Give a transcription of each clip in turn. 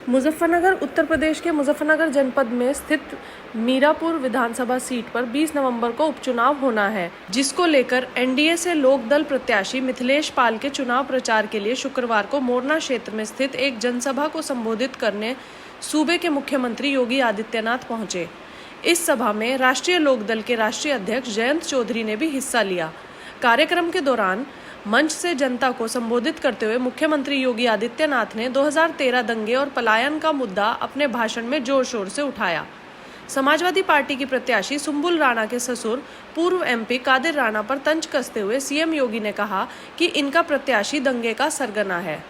मुजफ्फरनगर उत्तर प्रदेश के मुजफ्फरनगर जनपद में स्थित मीरापुर विधानसभा सीट पर 20 नवंबर को उपचुनाव होना है, जिसको लेकर एनडीए से लोकदल प्रत्याशी मिथिलेश पाल के चुनाव प्रचार के लिए शुक्रवार को मोरना क्षेत्र में स्थित एक जनसभा को संबोधित करने सूबे के मुख्यमंत्री योगी आदित्यनाथ पहुंचे। इस सभा में राष्ट्रीय लोकदल के राष्ट्रीय अध्यक्ष जयंत चौधरी ने भी हिस्सा लिया। कार्यक्रम के दौरान मंच से जनता को संबोधित करते हुए मुख्यमंत्री योगी आदित्यनाथ ने 2013 दंगे और पलायन का मुद्दा अपने भाषण में जोर शोर से उठाया। समाजवादी पार्टी की प्रत्याशी सुंबुल राणा के ससुर पूर्व एमपी कादिर राणा पर तंज कसते हुए सीएम योगी ने कहा कि इनका प्रत्याशी दंगे का सरगना है,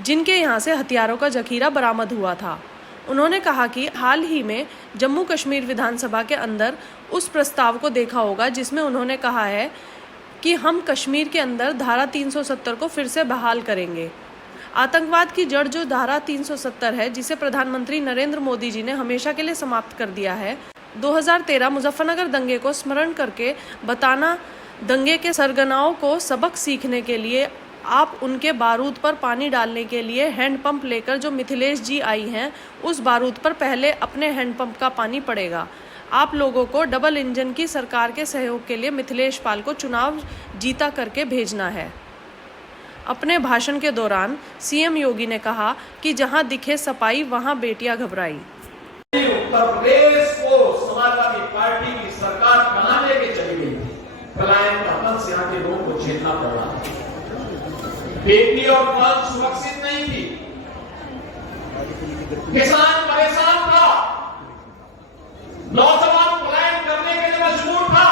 जिनके यहां से हथियारों का जखीरा बरामद हुआ था। उन्होंने कहा कि हाल ही में जम्मू कश्मीर विधानसभा के अंदर उस प्रस्ताव को देखा होगा जिसमें उन्होंने कहा है कि हम कश्मीर के अंदर धारा 370 को फिर से बहाल करेंगे। आतंकवाद की जड़ जो धारा 370 है, जिसे प्रधानमंत्री नरेंद्र मोदी जी ने हमेशा के लिए समाप्त कर दिया है। 2013 मुजफ्फरनगर दंगे को स्मरण करके बताना, दंगे के सरगनाओं को सबक सीखने के लिए आप उनके बारूद पर पानी डालने के लिए हैंडपंप लेकर जो मिथिलेश जी आई हैं, उस बारूद पर पहले अपने हैंडपंप का पानी पड़ेगा। आप लोगों को डबल इंजन की सरकार के सहयोग के लिए मिथिलेश पाल को चुनाव जीता करके भेजना है। अपने भाषण के दौरान सीएम योगी ने कहा कि जहां दिखे सपाई वहां बेटियां घबराई। उत्तर प्रदेश को समाजवादी पार्टी की सरकार कहां लेके चली गई थी? पलायन का पक्ष यहां के लोगों को झेलना पड़ रहा था। बेटी और बहन सुरक्षित नहीं थी, किसान परेशान था, नौजवान पलायन करने के लिए मजबूर था,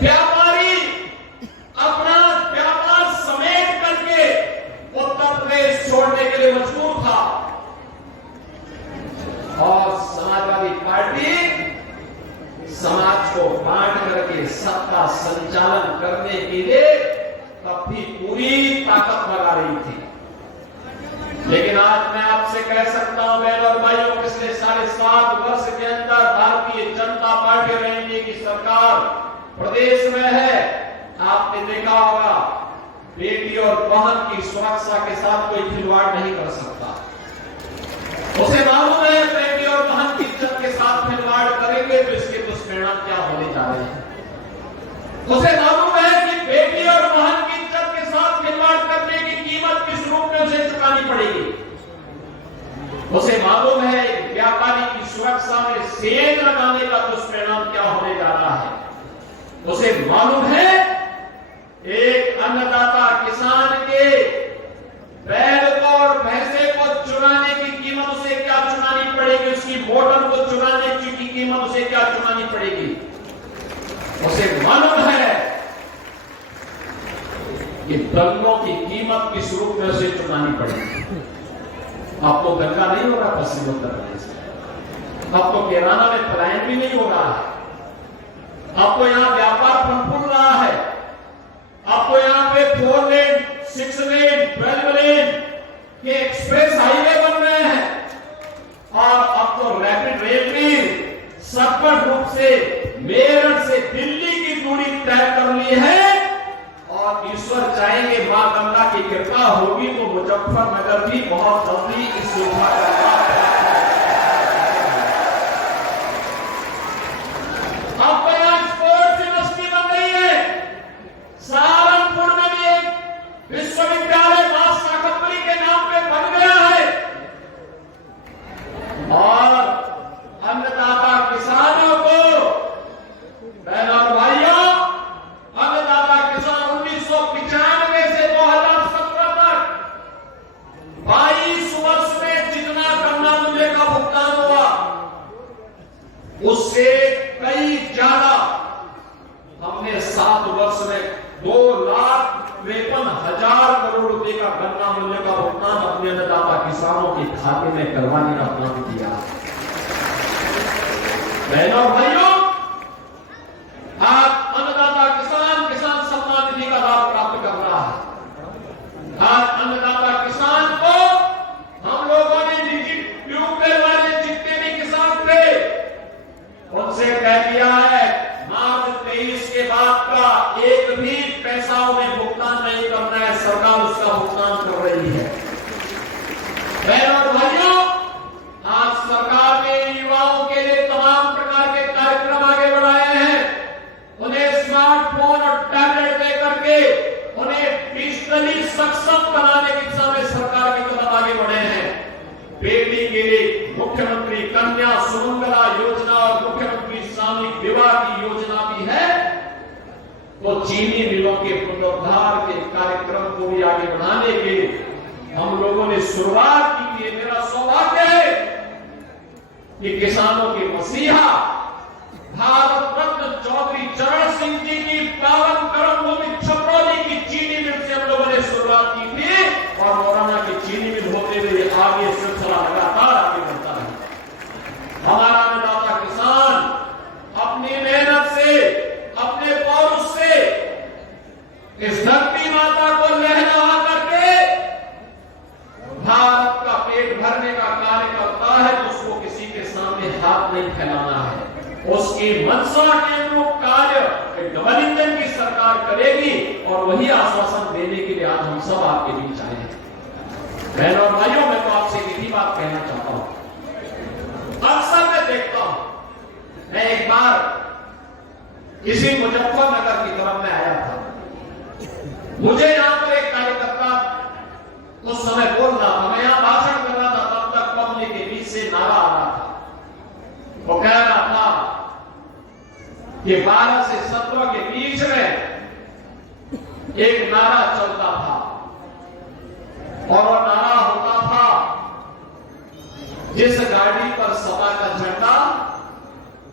व्यापारी अपना व्यापार समेट करके उत्तर प्रदेश छोड़ने के लिए मजबूर था और समाजवादी पार्टी समाज को बांट करके सत्ता संचालन करने के लिए तब भी पूरी ताकत लगा रही थी। लेकिन आज मैं आपसे कह सकता हूं बहनों और भाइयों, पिछले 7.5 वर्ष के अंदर भारतीय जनता पार्टी और एनडीए की सरकार प्रदेश में है। आपने देखा होगा, बेटी और बहन की सुरक्षा के साथ कोई खिलवाड़ नहीं कर सकता। उसे मालूम है बेटी और बहन की इज्जत के साथ खिलवाड़ करेंगे तो इसके दुष्परिणाम क्या होने जा रहे हैं। उसे मालूम है कि बेटी और बहन की इज्जत के साथ खिलवाड़ करने की कीमत किस रूप में उसे चुकानी पड़ेगी। उसे मालूम है व्यापारी की सुरक्षा में सेंध लगाने का दुष्परिणाम क्या होने जा रहा है। उसे मालूम है एक अन्नदाता किसान के बैल को और भैंसे को चुराने की कीमत उसे क्या चुकानी पड़ेगी, उसकी मोटर को चुराने की कीमत उसे क्या चुकानी पड़ेगी। उसे मालूम है कि दंगों की कीमत किस रूप में उसे चुकानी पड़ेगी। आपको दंगा नहीं हो रहा पश्चिम उत्तर प्रदेश में, आपको कैराना में पलायन भी नहीं हो रहा है, आपको यहां व्यापार फूल रहा है, आपको यहां पे 4 लेन 6 लेन 12 लेन के एक्सप्रेस हाईवे बन रहे हैं और अब तो रैपिड रेल भी सफल रूप से मेरठ से दिल्ली की दूरी तय कर ली है और ईश्वर चाहेंगे मां गंगा की कृपा होगी तो मुजफ्फरनगर भी बहुत जल्दी इस योजना का अब यहां स्पोर्ट्स यूनिवर्सिटी बन रही है। सहारनपुर में भी एक विश्वविद्यालय मां शाकंभरी के नाम पे बन गया है और अन्नदाता किसानों को, बहनों और भाइयों, अन्नदाता किसान 1995 से 2017 तक 22 वर्ष में जितना गन्ना मूल्य का भुगतान हुआ उससे कई ज्यादा हमने 7 वर्ष में 2,53,000 करोड़ रुपए का गन्ना मूल्य का भुगतान अपने अन्नदाता किसानों के खाते में करवाने का काम किया। बहनों और भाइयों, आज अन्नदाता किसान सम्मान निधि का लाभ प्राप्त कर रहा है। आज अन्नदाता किसान को हम लोगों ने निजी ट्यूबवेल वाले जितने भी किसान थे उनसे कह दिया है मार्च 23 के बाद का एक भी पैसा उन्हें भुगतान नहीं करना है, सरकार उसका भुगतान कर रही है। कन्या सुमंगला योजना और मुख्यमंत्री सामूहिक विवाह की योजना भी है, तो चीनी मिलों के पुनरुद्धार के कार्यक्रम को भी आगे बढ़ाने के लिए हम लोगों ने शुरुआत की है। मेरा सौभाग्य है कि किसानों के मसीहा भारत रत्न चौधरी चरण सिंह जी की पावन कर्मभूमि छपरौली की चीनी मिल से हम लोगों ने शुरुआत की थी और मोराना की चीनी मिल होते हुए आगे सिलसिला लगातार आगे बढ़ता है। हमारा अन्नदाता किसान अपनी मेहनत से, अपने पौरुष से इस धरती माता को लहला करके भारत का पेट भरने का कार्य करता है, तो उसको किसी के सामने हाथ नहीं फैलाना है। उसकी मंशा के अनुरूप कार्य डबल इंजन की सरकार करेगी और वही आश्वासन देने के लिए आज हम सब आपके बीच आए हैं। बहनों और भाइयों, मैं तो आपसे एक ही बात कहना चाहता हूं। अक्सर मैं देखता हूं, मैं एक बार किसी मुजफ्फरनगर की तरफ में आया था, मुझे यहां पर एक कार्यकर्ता उस समय बोल रहा था, मैं यहां भाषण कर रहा था, तब तक पब्लिक के बीच से नारा आ रहा था। वो कह रहा था कि 12 से 17 के बीच में एक नारा चलता था और वो नारा होता था, जिस गाड़ी पर सपा का झंडा